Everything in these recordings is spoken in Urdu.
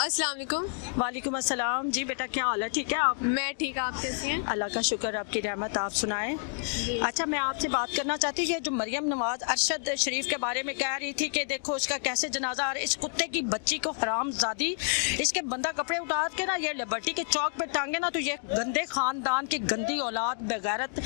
السلام علیکم۔ وعلیکم السلام جی بیٹا، کیا حال ہے؟ ٹھیک ہے آپ؟ میں ٹھیک، آپ کیسی ہیں؟ اللہ کا شکر، آپ کی رحمت، آپ سنائیں۔ اچھا، میں آپ سے بات کرنا چاہتی ہوں، یہ جو مریم نواز ارشد شریف کے بارے میں کہہ رہی تھی کہ دیکھو اس کا کیسے جنازہ آ رہا ہے، اس کتے کی بچی کو حرام زادی، اس کے بندہ کپڑے اتار کے نا یہ لبرٹی کے چوک پہ ٹانگے نا، تو یہ گندے خاندان کی گندی اولاد بغیرت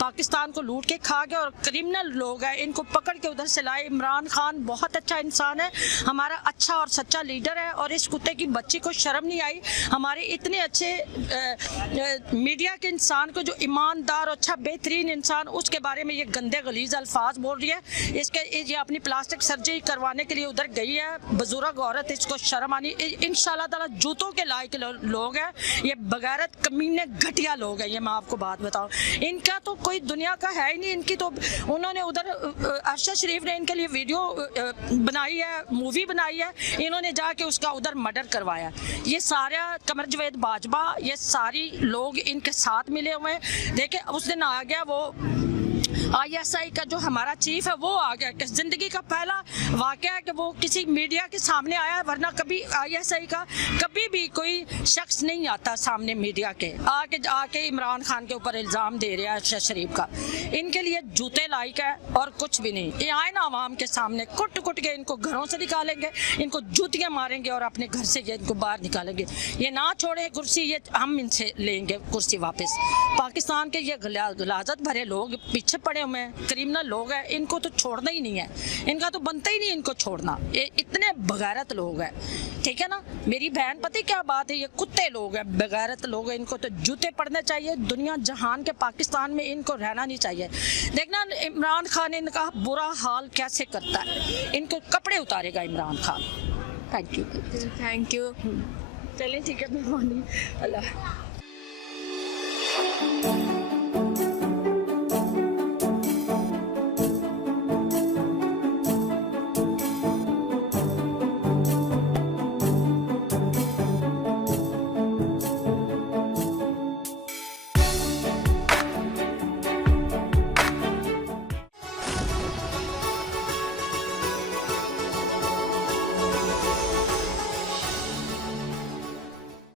پاکستان کو لوٹ کے کھا گیا اور کرمنل لوگ ہیں، ان کو پکڑ کے ادھر سے لائے۔ عمران خان بہت اچھا انسان ہے، ہمارا اچھا اور سچا لیڈر ہے، اور اس کتے کی بچی کو شرم نہیں آئی ہمارے اتنے اچھے میڈیا کے انسان کو، جو ایماندار اور اچھا بہترین انسان، اس کے بارے میں یہ گندے غلیظ الفاظ بول رہی ہے۔ اس کے یہ اپنی پلاسٹک سرجری کروانے کے لیے ادھر گئی ہے، بزرگ عورت، اس کو شرم آنی۔ انشاءاللہ تعالی جوتوں کے لائق لوگ ہیں یہ، بغیرت کمینے گھٹیا لوگ ہیں یہ، میں آپ کو بات بتاؤں، ان کا تو کوئی دنیا کا ہے ہی نہیں۔ ان کی تو انہوں نے ادھر ارشد شریف نے ان کے لیے ویڈیو بنائی ہے، مووی بنائی ہے، انہوں نے جا کے اس کا ادھر مرڈر کروایا۔ یہ سارا قمر جاوید باجوہ، یہ ساری لوگ ان کے ساتھ ملے ہوئے ہیں۔ دیکھیں اس دن آ گیا وہ آئی ایس آئی کا جو ہمارا چیف ہے، وہ آ گیا کہ زندگی کا پہلا واقعہ ہے کہ وہ کسی میڈیا کے سامنے آیا، ورنہ کبھی آئی ایس آئی کا کبھی بھی کوئی شخص نہیں آتا سامنے میڈیا کے، آ کے عمران خان کے اوپر الزام دے رہا ہے ارشد شریف کا۔ ان کے لیے جوتے لائق ہے اور کچھ بھی نہیں۔ یہ آئے نا عوام کے سامنے، کٹ کے ان کو گھروں سے نکالیں گے، ان کو جوتیاں ماریں گے اور اپنے گھر سے ان کو باہر نکالیں گے۔ یہ نہ چھوڑیں کرسی، یہ ہم ان سے لیں گے کرسی واپس۔ پاکستان کے یہ غلاظت بھرے لوگ پیچھے پڑے ہوئے ہیں، کرمنل لوگ ہیں، ان کو تو چھوڑنا ہی نہیں ہے، ان کا تو بنتا ہی نہیں ان کو چھوڑنا۔ یہ اتنے بغیرت لوگ ہیں، ٹھیک ہے نا میری بہن، پتہ کیا بات ہے، یہ کتے لوگ ہیں، بغیرت لوگ ہیں، ان کو تو جوتے پڑنے چاہیے۔ دنیا جہان کے پاکستان میں ان کو رہنا نہیں چاہیے۔ دیکھنا عمران خان ان کا برا حال کیسے کرتا ہے، ان کو کپڑے اتارے گا عمران خان۔ Thank you. چلیں ٹھیک ہے، مہربانی، اللہ